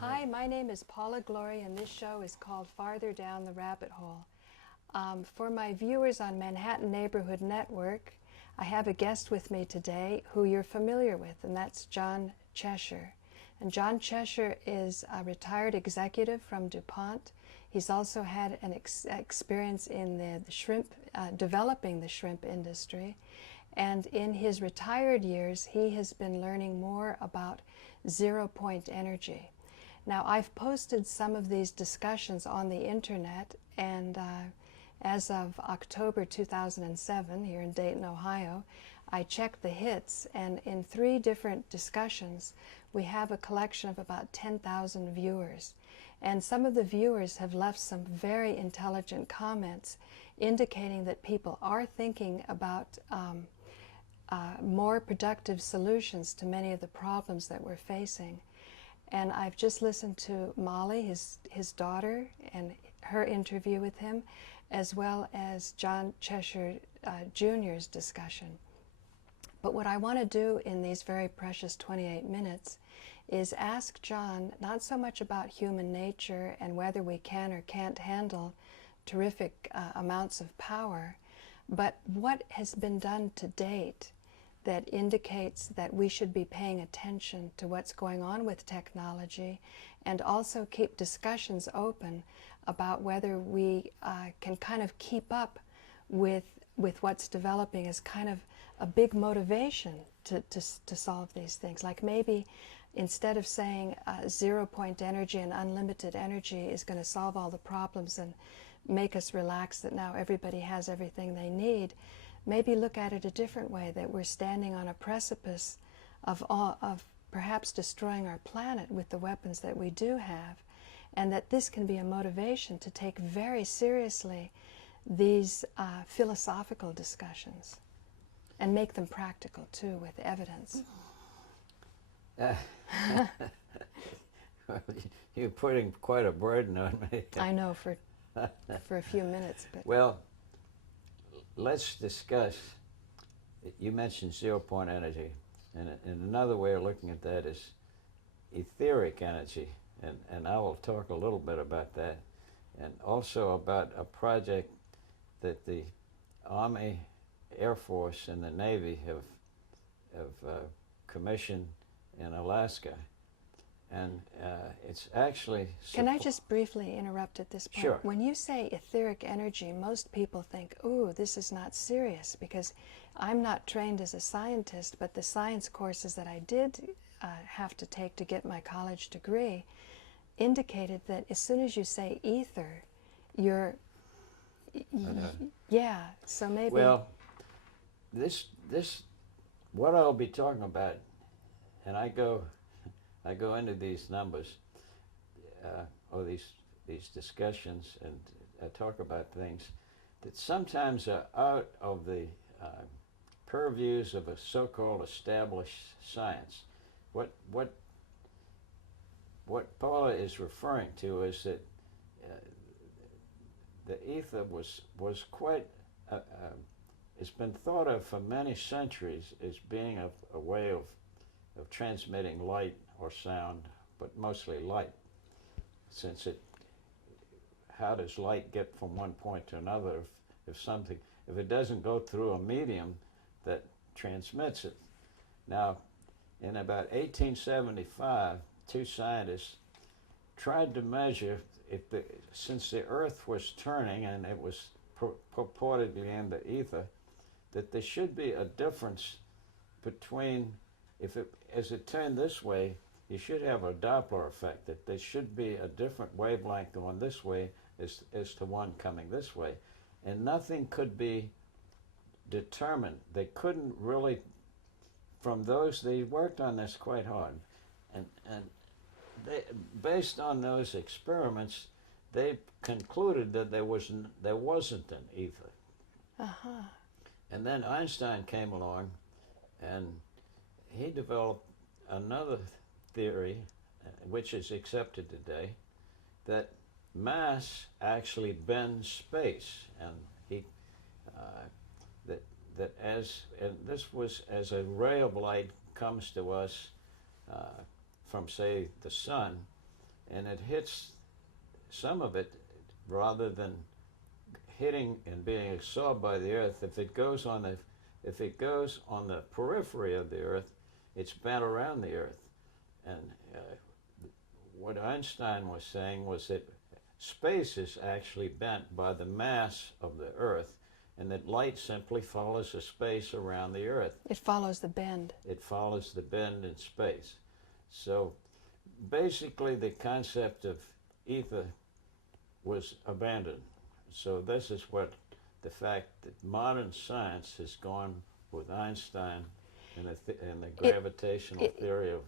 Hi, my name is Paula Gloria, and this show is called Farther Down the Rabbit Hole. For my viewers on Manhattan Neighborhood Network, I have a guest with me today who you're familiar with, and that's John Cheshire. And John Cheshire is a retired executive from DuPont. He's also had an experience in the shrimp, developing the shrimp industry. And in his retired years, he has been learning more about zero-point energy. Now, I've posted some of these discussions on the internet, and as of October 2007, here in Dayton, Ohio, I checked the hits, and in 3 different discussions, we have a collection of about 10,000 viewers. And some of the viewers have left some very intelligent comments indicating that people are thinking about more productive solutions to many of the problems that we're facing. And I've just listened to Molly, his daughter, and her interview with him, as well as John Cheshire Jr.'s discussion. But what I want to do in these very precious 28 minutes is ask John not so much about human nature and whether we can or can't handle terrific amounts of power, but what has been done to date that indicates that we should be paying attention to what's going on with technology, and also keep discussions open about whether we can kind of keep up with what's developing as kind of a big motivation to solve these things. Like maybe instead of saying zero-point energy and unlimited energy is going to solve all the problems and make us relax that now everybody has everything they need, maybe look at it a different way, that we're standing on a precipice of perhaps destroying our planet with the weapons that we do have, and that this can be a motivation to take very seriously these philosophical discussions and make them practical too with evidence. You're putting quite a burden on me. I know, for a few minutes. But well, let's discuss, you mentioned zero-point energy, and another way of looking at that is etheric energy, and I will talk a little bit about that, and also about a project that the Army, Air Force, and the Navy have commissioned in Alaska. And it's actually... Can I just briefly interrupt at this point? Sure. When you say etheric energy, most people think, ooh, this is not serious, because I'm not trained as a scientist, but the science courses that I did have to take to get my college degree indicated that as soon as you say ether, you're... yeah, so maybe... Well, this what I'll be talking about, and I go into these numbers, or these discussions, and I talk about things that sometimes are out of the purviews of a so-called established science. What Paula is referring to is that the ether was quite, it's been thought of for many centuries as being a way of transmitting light or sound, but mostly light, since how does light get from one point to another if it doesn't go through a medium that transmits it? Now, in about 1875, 2 scientists tried to measure since the Earth was turning and it was purportedly in the ether, that there should be a difference between, as it turned this way, you should have a Doppler effect, that there should be a different wavelength going this way as to one coming this way. And nothing could be determined. They couldn't really, they worked on this quite hard. And they, based on those experiments, they concluded that there wasn't an ether. Uh-huh. And then Einstein came along, and he developed another theory, which is accepted today, that mass actually bends space, and he and this was as a ray of light comes to us from, say, the sun, and it hits some of it rather than hitting and being absorbed by the Earth. If it goes on the periphery of the Earth, it's bent around the Earth. And what Einstein was saying was that space is actually bent by the mass of the Earth, and that light simply follows the space around the Earth. It follows the bend. It follows the bend in space. So basically the concept of ether was abandoned. So this is what the fact that modern science has gone with Einstein and the gravitational theory of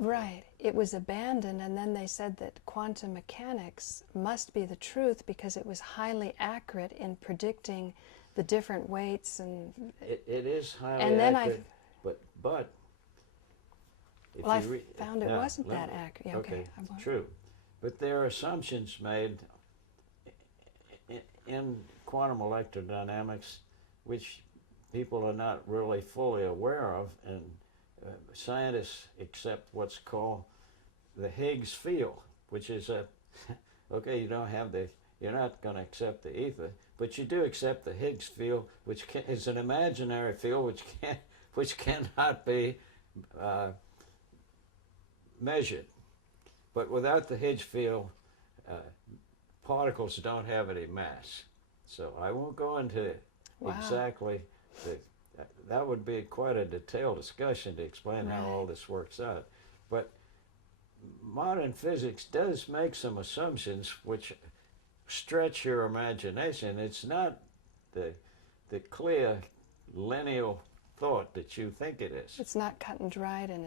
right. It was abandoned, and then they said that quantum mechanics must be the truth because it was highly accurate in predicting the different weights and. It is highly and then accurate, but if well, you I found it wasn't that accurate. Yeah, okay, true, but there are assumptions made in quantum electrodynamics which people are not really fully aware of, and scientists accept what's called the Higgs field, which is a okay. You're not going to accept the ether, but you do accept the Higgs field, which is an imaginary field which cannot be measured. But without the Higgs field, particles don't have any mass. So I won't go into exactly that would be quite a detailed discussion to explain how all this works out. But modern physics does make some assumptions which stretch your imagination. It's not the clear linear thought that you think it is. It's not cut and dried and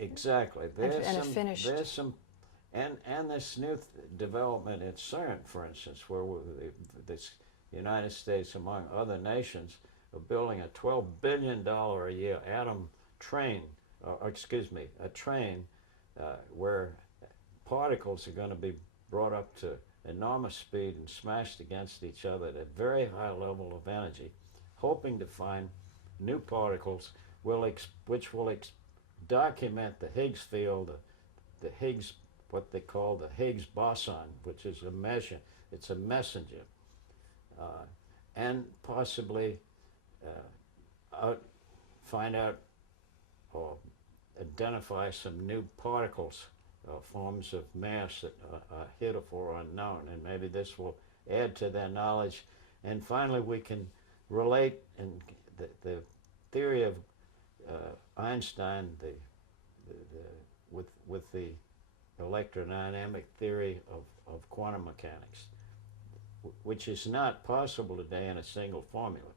exactly. Finished. There's some, and this new development at CERN, for instance, where the United States, among other nations, are building a $12 billion a year atom train, a train where particles are going to be brought up to enormous speed and smashed against each other at a very high level of energy, hoping to find new particles which will document the Higgs field, the Higgs, what they call the Higgs boson, which is it's a messenger, and possibly find out or identify some new particles, forms of mass that are heretofore unknown, and maybe this will add to their knowledge. And finally, we can relate and the theory of Einstein, with the electrodynamic theory of quantum mechanics, which is not possible today in a single formula.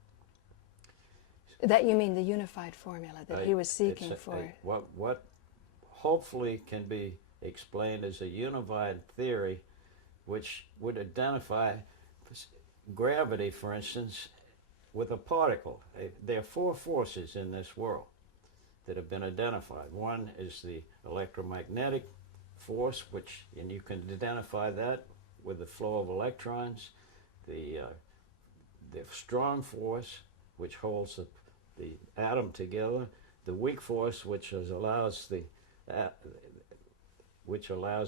That you mean the unified formula that he was seeking for? What hopefully can be explained as a unified theory which would identify gravity, for instance, with a particle. There are four forces in this world that have been identified. One is the electromagnetic force, and you can identify that with the flow of electrons. The strong force, which holds the atom together. The weak force, which allows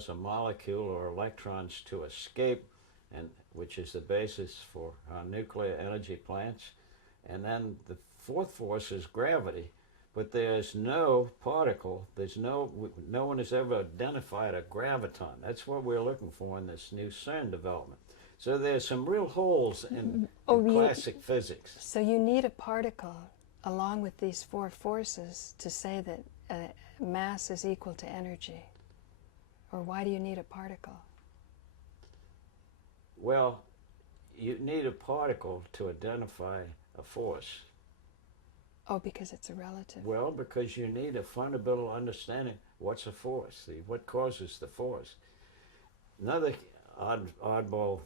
a molecule or electrons to escape, and which is the basis for our nuclear energy plants. And then the fourth force is gravity, but there's no particle, no one has ever identified a graviton. That's what we're looking for in this new CERN development. So there's some real holes in classic physics. So you need a particle along with these four forces to say that mass is equal to energy. Or why do you need a particle? Well, you need a particle to identify a force. Oh, because it's a relative. Well, because you need a fundamental understanding what's a force, what causes the force. Another oddball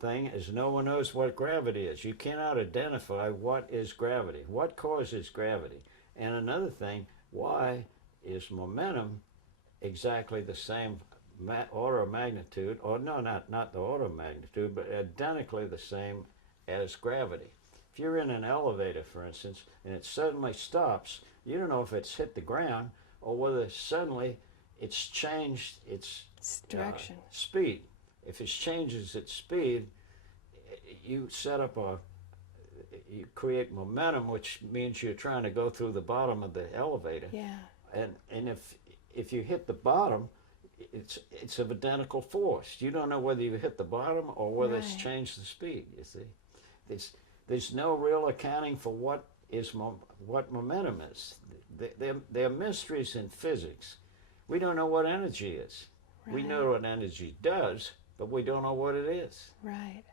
thing is no one knows what gravity is. You cannot identify what is gravity, what causes gravity. And another thing, why is momentum exactly the same order of magnitude, or no, not the order of magnitude, but identically the same as gravity. If you're in an elevator, for instance, and it suddenly stops, you don't know if it's hit the ground or whether suddenly it's changed its direction. Speed. If it changes its speed, you set up you create momentum, which means you're trying to go through the bottom of the elevator. Yeah. And if you hit the bottom, it's of identical force. You don't know whether you hit the bottom or whether it's changed the speed. You see, there's no real accounting for what momentum is. There are mysteries in physics. We don't know what energy is. Right. We know what energy does, but we don't know what it is. Right.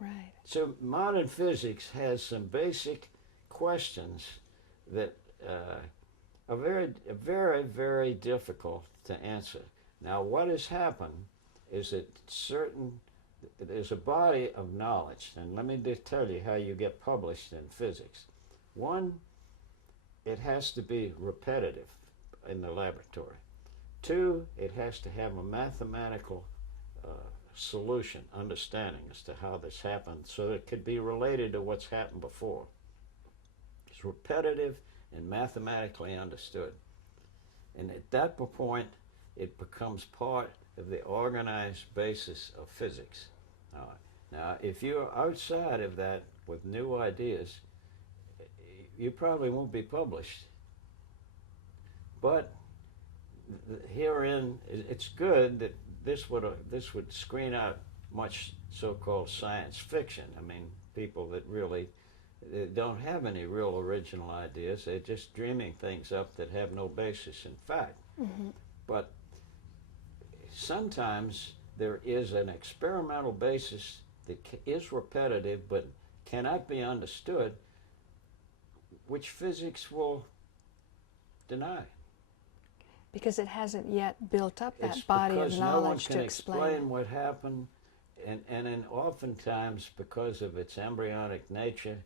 Right. So modern physics has some basic questions that are very, very difficult to answer. Now, what has happened is that there's a body of knowledge, and let me just tell you how you get published in physics. One, it has to be repetitive in the laboratory. Two, it has to have a mathematical solution, understanding as to how this happened, so that it could be related to what's happened before. It's repetitive and mathematically understood. And at that point, it becomes part of the organized basis of physics. Now, if you're outside of that with new ideas, you probably won't be published. But herein, it's good that this would screen out much so-called science fiction. I mean, people that really don't have any real original ideas. They're just dreaming things up that have no basis in fact. Mm-hmm. But sometimes there is an experimental basis that is repetitive but cannot be understood, which physics will deny. Because it hasn't yet built up that body of knowledge to explain. No one can explain what happened, and oftentimes, because of its embryonic nature,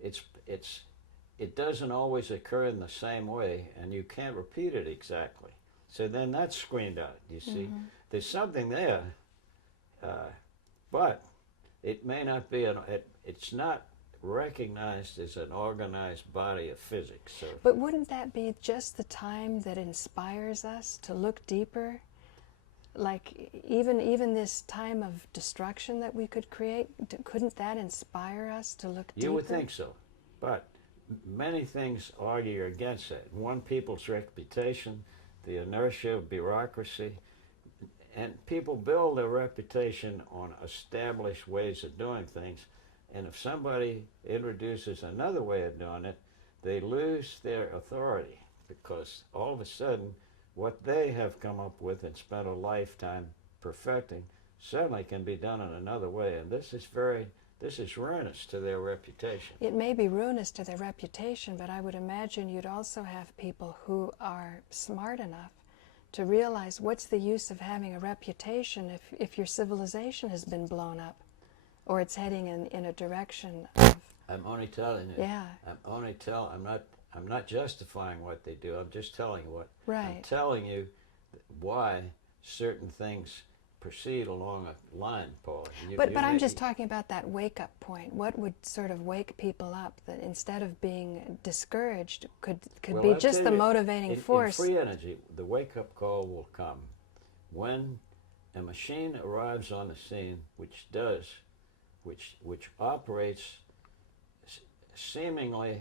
it doesn't always occur in the same way, and you can't repeat it exactly. So then that's screened out, you see. Mm-hmm. There's something there, but it may not be, it's not recognized as an organized body of physics. So. But wouldn't that be just the time that inspires us to look deeper? Like even this time of destruction that we could create, couldn't that inspire us to look deeper? You would think so, but many things argue against that. One, people's reputation, the inertia of bureaucracy, and people build their reputation on established ways of doing things. And if somebody introduces another way of doing it, they lose their authority, because all of a sudden what they have come up with and spent a lifetime perfecting certainly can be done in another way. And this is ruinous to their reputation. It may be ruinous to their reputation, but I would imagine you'd also have people who are smart enough to realize what's the use of having a reputation if your civilization has been blown up, or it's heading in a direction of... I'm only telling you. Yeah. I'm not justifying what they do. I'm just telling you what. Right. I'm telling you why certain things proceed along a line, Paula. But I'm just talking about that wake-up point. What would sort of wake people up that instead of being discouraged could be just the motivating force? In free energy, the wake-up call will come when a machine arrives on the scene, which operates seemingly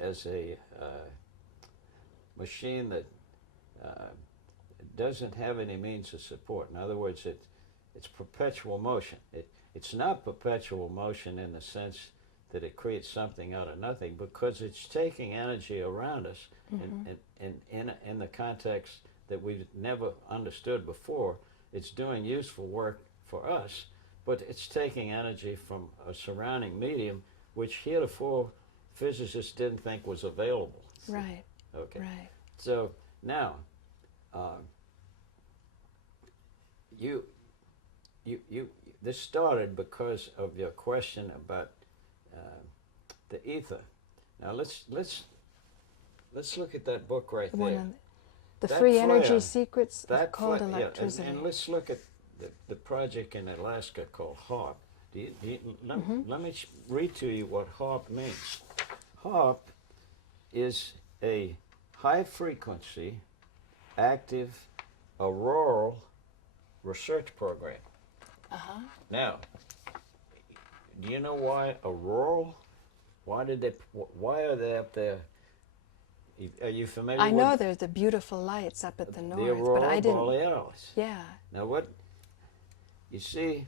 as a machine that doesn't have any means of support. In other words, it's perpetual motion. It's not perpetual motion in the sense that it creates something out of nothing, because it's taking energy around us, mm-hmm. and in the context that we've never understood before. It's doing useful work for us, but it's taking energy from a surrounding medium which heretofore physicists didn't think was available. Right. Okay. Right. So now, this started because of your question about the ether. Now let's look at that book right there. The Free Energy Secrets of Cold Electricity. Yeah, and let's look at the project in Alaska called HAARP. Let me read to you what HAARP means. HAARP is a high-frequency, active, auroral research program. Uh-huh. Now, do you know why auroral? Why are they up there? Are you familiar I with know there's the beautiful lights up at the north, aurora but I didn't. borealis? Yeah. Now, what you see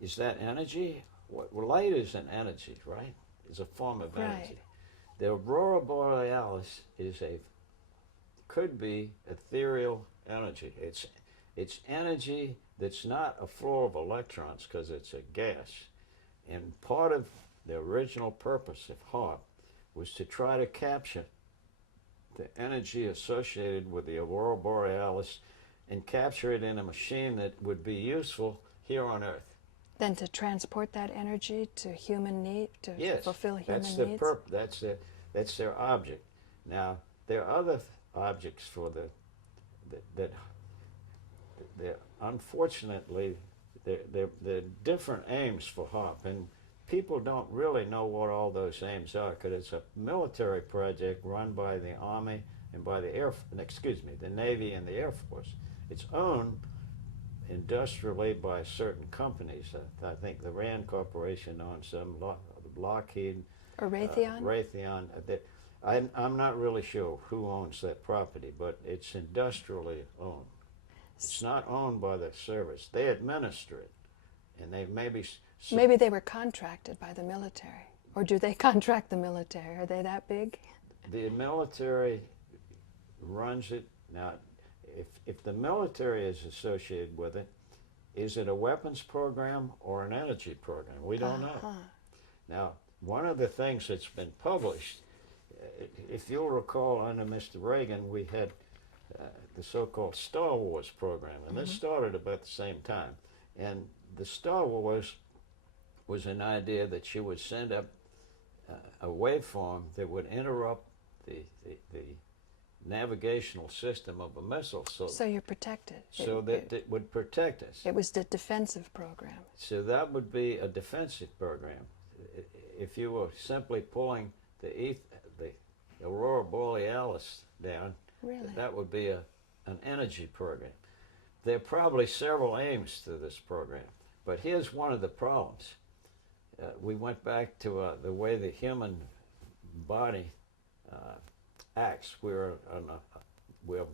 is that energy. Well, light is an energy, right? It's a form of energy. Right. The aurora borealis could be ethereal energy. It's energy that's not a flow of electrons because it's a gas. And part of the original purpose of HAARP was to try to capture the energy associated with the aurora borealis and capture it in a machine that would be useful here on Earth. Then to transport that energy to human need, to Yes, fulfill human that's needs? that's their object. Now, there are other objects for that unfortunately, they're different aims for HAARP, and people don't really know what all those aims are because it's a military project run by the Army and by the the Navy and the Air Force. It's owned industrially by certain companies. I think the Rand Corporation owns some, Lockheed, Or Raytheon? Raytheon. I'm not really sure who owns that property, but it's industrially owned. It's not owned by the service. They administer it, and they Maybe they were contracted by the military. Or do they contract the military? Are they that big? The military runs it. Now, if the military is associated with it, is it a weapons program or an energy program? We don't know. Now, one of the things that's been published, if you'll recall, under Mr. Reagan, we had the so-called Star Wars program, and this started about the same time. And the Star Wars was an idea that you would send up a waveform that would interrupt the navigational system of a missile. So you're protected. So that it would protect us. It was the defensive program. So that would be a defensive program. If you were simply pulling the aurora borealis down, Really? that would be an energy program. There are probably several aims to this program, but here's one of the problems. We went back to the way the human body acts. We're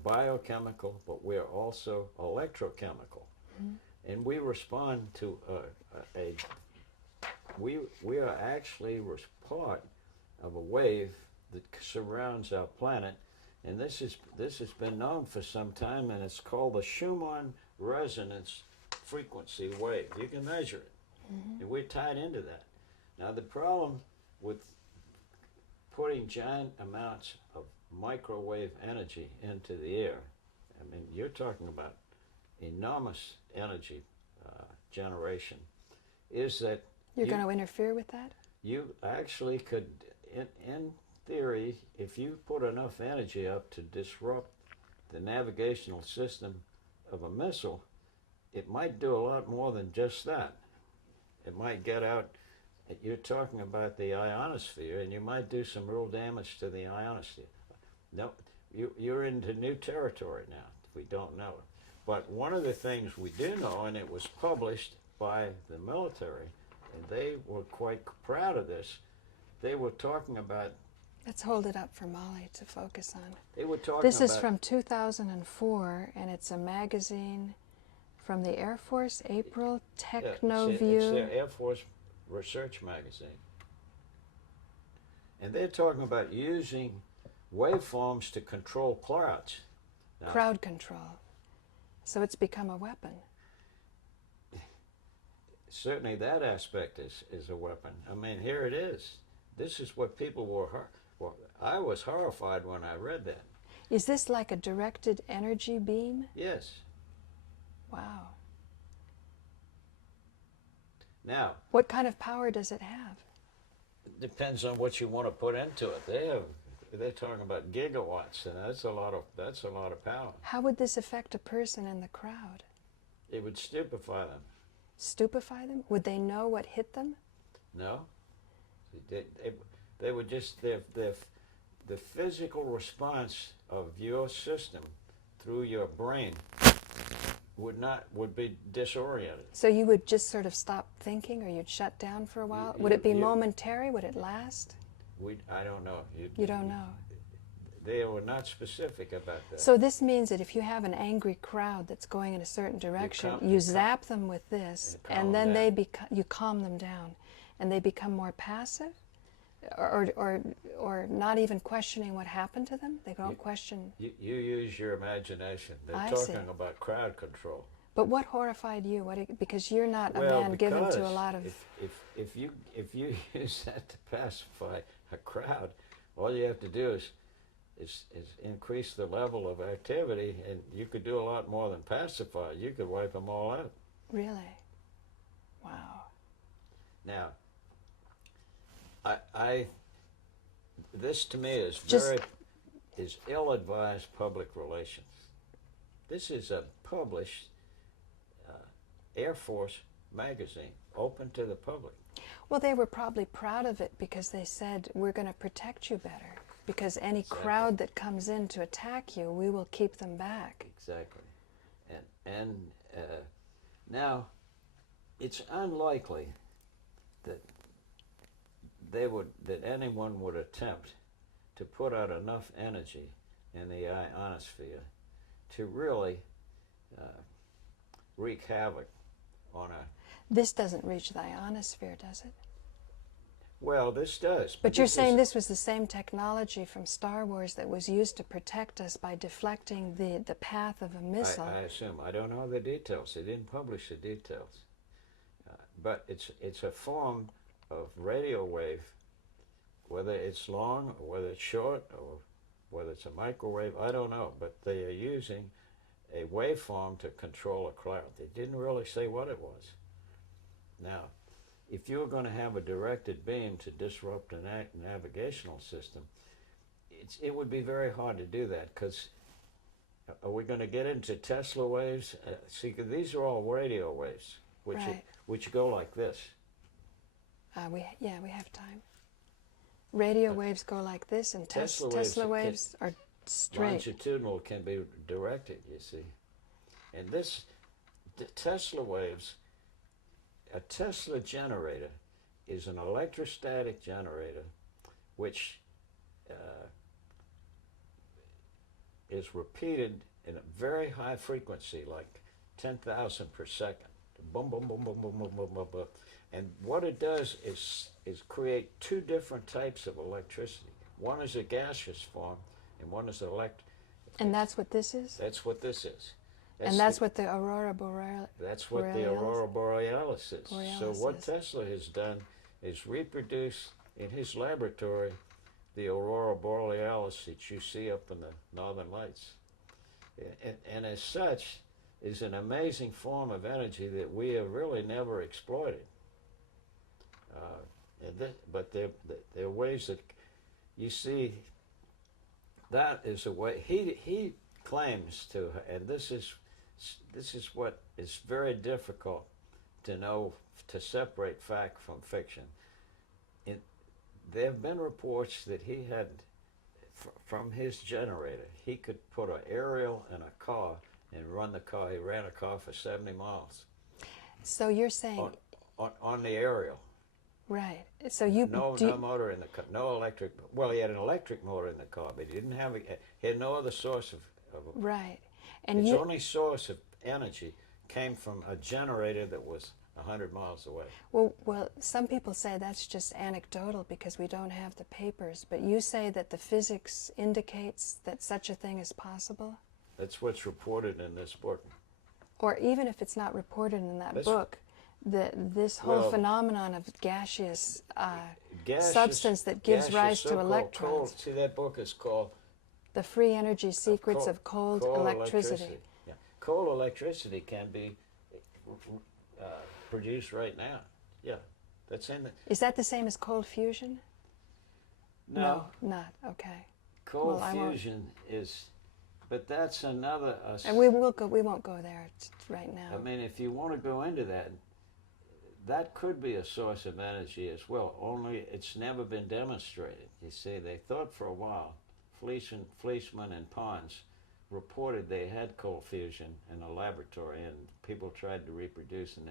biochemical, but we're also electrochemical, and we respond to we are actually part of a wave that surrounds our planet, and this has been known for some time, and it's called the Schumann resonance frequency wave. You can measure it, and we're tied into that. Now, the problem with putting giant amounts of microwave energy into the air, I mean, you're talking about enormous energy generation, is that You're going to interfere with that? you actually could, in theory, if you put enough energy up to disrupt the navigational system of a missile, it might do a lot more than just that. It might get out, you're talking about the ionosphere, and you might do some real damage to the ionosphere. No, you're into new territory now. We don't know it. But one of the things we do know, and it was published by the military, and they were quite proud of this, they were talking about... Let's hold it up for Molly to focus on. They were talking This is about, from 2004, and it's a magazine from the Air Force, April, TechnoView. It's their Air Force research magazine. And they're talking about using waveforms to control clouds. Now, Crowd control. So it's become a weapon. certainly that aspect is a weapon. I mean, here it is. This is what people were, I was horrified when I read that. Is this like a directed energy beam? Yes. Wow. Now, What kind of power does it have? it depends on what you want to put into it. They're talking about gigawatts, and that's a lot of power. How would this affect a person in the crowd? It would stupefy them. Stupefy them? Would they know what hit them? No, they would just the physical response of your system through your brain would be disoriented. So you would just sort of stop thinking, or you'd shut down for a while? Would it be momentary? Would it last? I don't know. You don't know. They were not specific about that. So this means that if you have an angry crowd that's going in a certain direction, you zap them with this, and then you calm them down, and they become more passive, or not even questioning what happened to them. They don't question. You use your imagination. They're talking about crowd control. But what horrified you? Because you're not a man given to a lot of. If you use that to pacify a crowd, all you have to do is increase the level of activity, and you could do a lot more than pacify. You could wipe them all out. Really? Wow. Now, this to me is is ill-advised public relations. This is a published Air Force magazine, open to the public. Well, they were probably proud of it because they said, we're going to protect you better. Because any crowd that comes in to attack you, we will keep them back. Exactly. And now, it's unlikely that anyone would attempt to put out enough energy in the ionosphere to really wreak havoc on a... This doesn't reach the ionosphere, does it? Well, this does. But you're saying this was the same technology from Star Wars that was used to protect us by deflecting the path of a missile. I assume. I don't know the details. They didn't publish the details. But it's a form of radio wave, whether it's long or whether it's short or whether it's a microwave, I don't know. But they are using a waveform to control a cloud. They didn't really say what it was. Now, if you're going to have a directed beam to disrupt a navigational system, it would be very hard to do that, because are we going to get into Tesla waves? See, these are all radio waves, which go like this. We have time. Radio waves go like this, and Tesla waves are straight. Longitudinal can be directed, you see. And the Tesla waves, a Tesla generator is an electrostatic generator which is repeated in a very high frequency, like 10,000 per second. Boom, boom, boom, boom, boom, boom, boom, boom, boom. And what it does is create two different types of electricity. One is a gaseous form, and one is And that's what this is? That's what this is. That's what the aurora borealis. That's what the aurora borealis is. So what Tesla has done is reproduce in his laboratory the aurora borealis that you see up in the northern lights. And as such, is an amazing form of energy that we have really never exploited. But there are ways that you see. That is a way he claims to, and this is what is very difficult to know, to separate fact from fiction. There have been reports that he had, from his generator, he could put an aerial in a car and run the car. He ran a car for 70 miles. So you're saying on the aerial. Right. So you no motor in the car, no electric. Well, he had an electric motor in the car, but he didn't have. He had no other source of right. And his only source of energy came from a generator that was 100 miles away. Well, some people say that's just anecdotal because we don't have the papers. But you say that the physics indicates that such a thing is possible. That's what's reported in this book. Or even if it's not reported in that book. This whole phenomenon of gaseous substance that gives rise to electrons. See, that book is called The Free Energy Secrets of Cold Electricity. Yeah. Cold electricity can be produced right now. Yeah, that's in the... Is that the same as cold fusion? No. Not. Okay. Cold fusion is... But that's another... and we won't go there right now. I mean, if you want to go into that, that could be a source of energy as well, only it's never been demonstrated. You see, they thought for a while, Fleishman and Pons reported they had cold fusion in a laboratory, and people tried to reproduce, and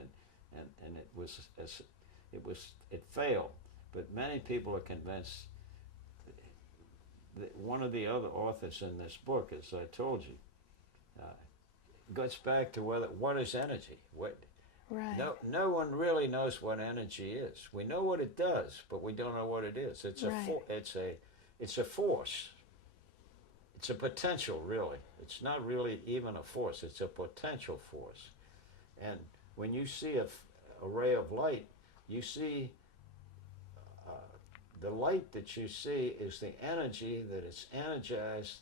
it failed. But many people are convinced. One of the other authors in this book, as I told you, goes back to what is energy. Right. No one really knows what energy is. We know what it does, but we don't know what it is. It's it's a force. It's a potential, really. It's not really even a force. It's a potential force. And when you see a ray of light, you see the light that you see is the energy that is energized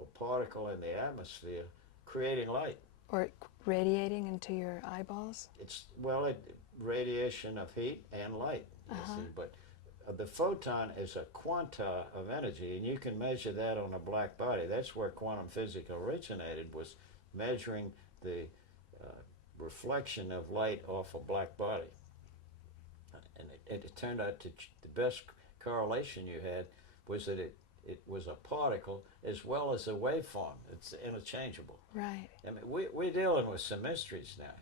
a particle in the atmosphere, creating light. Or radiating into your eyeballs? It's, well, radiation of heat and light, you see, but the photon is a quanta of energy, and you can measure that on a black body. That's where quantum physics originated, was measuring the reflection of light off a black body. And it turned out the best correlation you had was that it was a particle as well as a waveform. It's interchangeable. Right. I mean, we're dealing with some mysteries now,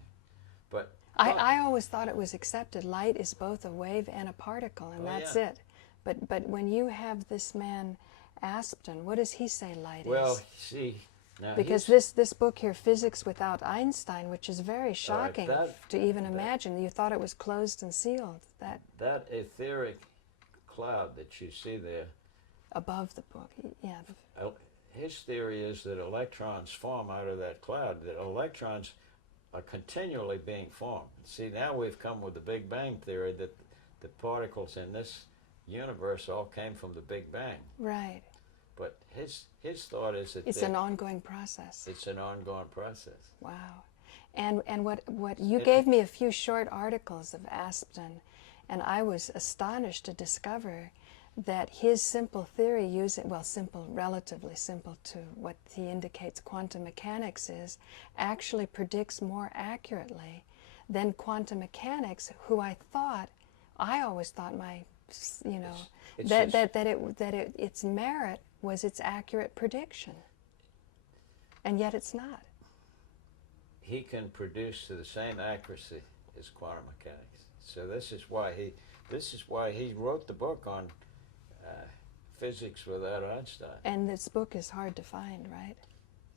but I always thought it was accepted. Light is both a wave and a particle, and that's it. But when you have this man, Aspden, what does he say light is? Well, see, now because this book here, Physics Without Einstein, which is very shocking to even imagine. You thought it was closed and sealed. That etheric cloud that you see there above the book, yeah. His theory is that electrons form out of that cloud, that electrons are continually being formed. See, now we've come with the Big Bang theory that the particles in this universe all came from the Big Bang. Right. But his thought is that it's an ongoing process. It's an ongoing process. Wow. And what you gave me a few short articles of Aspden, and I was astonished to discover that his simple theory, relatively simple to what he indicates quantum mechanics is, actually predicts more accurately than quantum mechanics, who I always thought its merit was its accurate prediction, and yet it's not. He can produce to the same accuracy as quantum mechanics. So this is why he wrote the book on Physics Without Einstein. And this book is hard to find, right?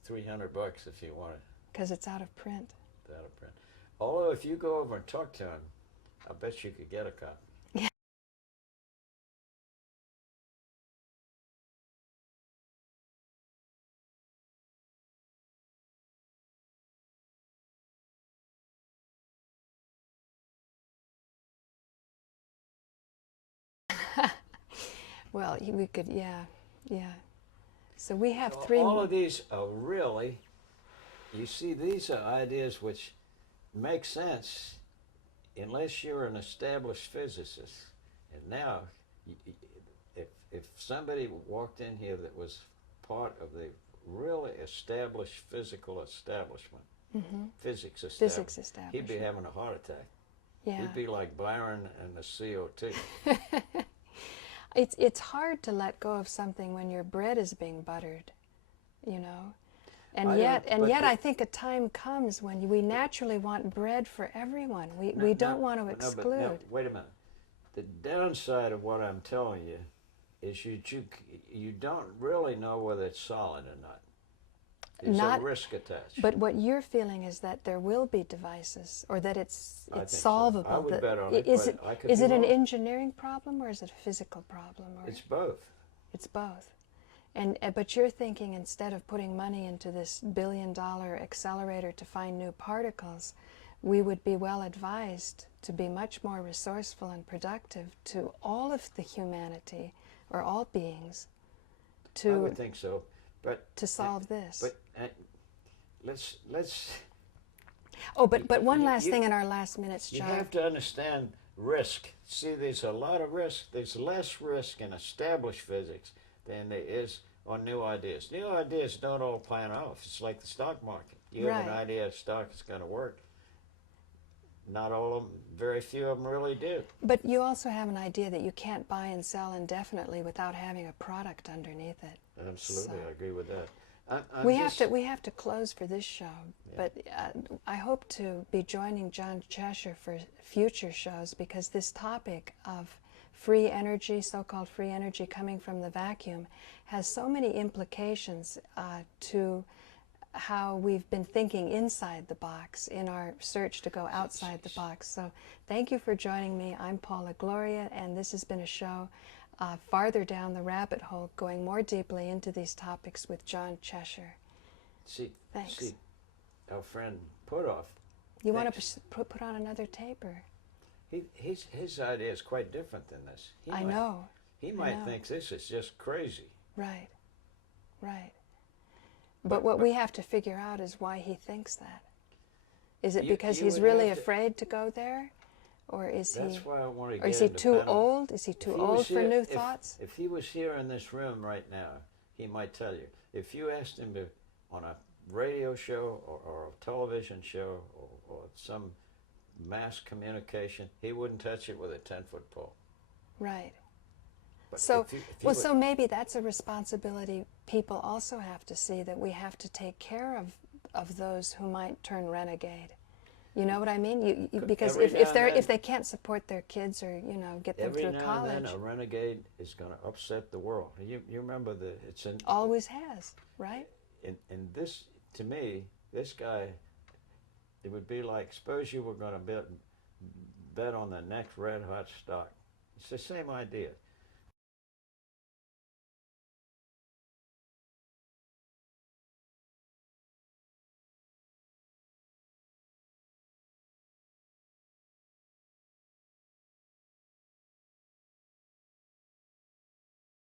$300 if you want it. Because it's out of print. It's out of print. Although if you go over and talk to him, I bet you could get a copy. Yeah. Well, we could, yeah. So we have three. All of these are really, you see, these are ideas which make sense unless you're an established physicist. And now, if somebody walked in here that was part of the really established physical establishment, physics establishment, he'd be having a heart attack. Yeah. He'd be like Byron and the CO2. It's hard to let go of something when your bread is being buttered, you know. And yet I think a time comes when we naturally want bread for everyone. We don't want to exclude. Wait a minute. The downside of what I'm telling you is you don't really know whether it's solid or not. There's a risk attached. But what you're feeling is that there will be devices, or that it's solvable. So. I would bet on it. Is it an engineering problem, or is it a physical problem? Or it's both. It's both. But you're thinking, instead of putting money into this billion-dollar accelerator to find new particles, we would be well advised to be much more resourceful and productive to all of the humanity, or all beings, I would think so. But to solve this. But let's. Oh, but one last thing in our last minutes, John. You have to understand risk. See, there's a lot of risk. There's less risk in established physics than there is on new ideas. New ideas don't all plan off. It's like the stock market. You have an idea a stock is going to work. Not all of them, very few of them really do. But you also have an idea that you can't buy and sell indefinitely without having a product underneath it. Absolutely, I agree with that. We have to close for this show, but I hope to be joining John Cheshire for future shows, because this topic of free energy, so-called free energy coming from the vacuum, has so many implications to how we've been thinking inside the box in our search to go outside the box. So thank you for joining me. I'm Paula Gloria, and this has been a show farther down the rabbit hole, going more deeply into these topics with John Cheshire. Thanks. See, our friend Putoff. You want to put on another tape, or? His idea is quite different than this. I know. He might think this is just crazy. Right, right. But what we have to figure out is why he thinks that. Is it because he's really afraid to go there? Or is he? That's why I want to get Or is he too old? Is he too old for new thoughts? If he was here in this room right now, he might tell you. If you asked him to, on a radio show or a television show or some mass communication, he wouldn't touch it with a 10-foot pole. Right. But so, so maybe that's a responsibility people also have to see, that we have to take care of those who might turn renegade. You know what I mean? Because if they can't support their kids, or get them through college. Every now and then a renegade is going to upset the world. You remember always has, right? In this, to me, this guy, it would be like, suppose you were going to bet on the next red hot stock. It's the same idea.